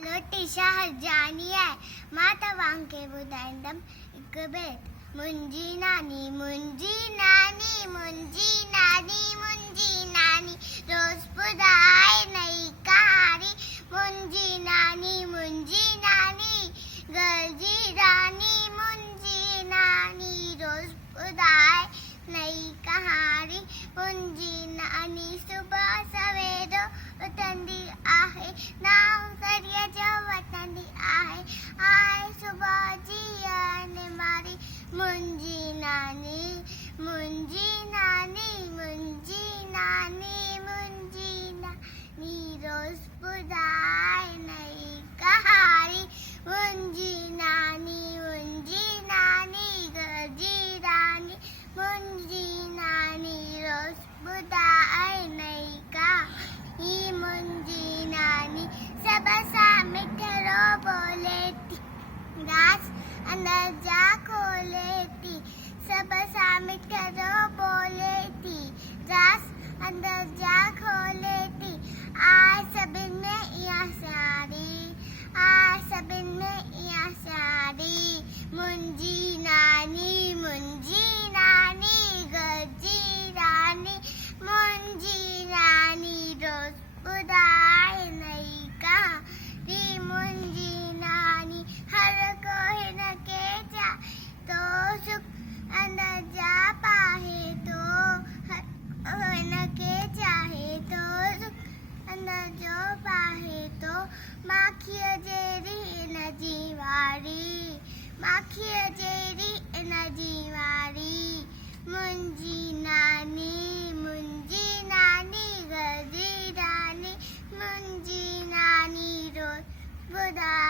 नालो टिशा हरजानी आहे। मां तव्हांखे ॿुधाईंदमि हिकु बैत। मुंहिंजी नानी मुंहिंजी नानी मुंहिंजी नानी मुंहिंजी नानी रोज़ ॿुधाए नई कहाणी। मुंहिंजी नानी घर जी रानी मुंहिंजी नानी रोज़ ॿुधाए नई कहाणी। मुंहिंजी नानी सुबुह सवेरो उथंदी आहे, नाम करीअ जो वठंदी आहे, आए सुबुह जी निमारी। मुंहिंजी नानी मुंहिंजी नानी मुंहिंजी नानी मुंहिंजी नानी रोज़ ॿुधाए नई कहाणी। मुंहिंजी नानी घर जी रानी मुंहिंजी नानी रोज़ ॿुधाए नई कहाणी। मुंहिंजी नानी सभ सां मिठड़ो बोले थी, राज़ अंदर जा खोले थी। सभ सां मिठड़ो बोले थी, राज़ अंदर जा खोले थी। आए सभिनि में इहा सियारी, आए सभिनि में इहा सियारी। मुंहिंजी नानी घर जी रानी मुंहिंजी नानी रोज़ ॿुधाए नई कहाणी। मुंहिंजी नानी हर को हिन खे चाहे थो, सुख अंदर जा पाए थो, हिन खे चाहे थो, सुख अंदर जो पाए थो। माखीअ जहिड़ी इन जी वारी, माखीअ जहिड़ी इन जी वारी। मुंहिंजी नानी घर जी रानी मुंहिंजी नानी रोज़ ॿुधाए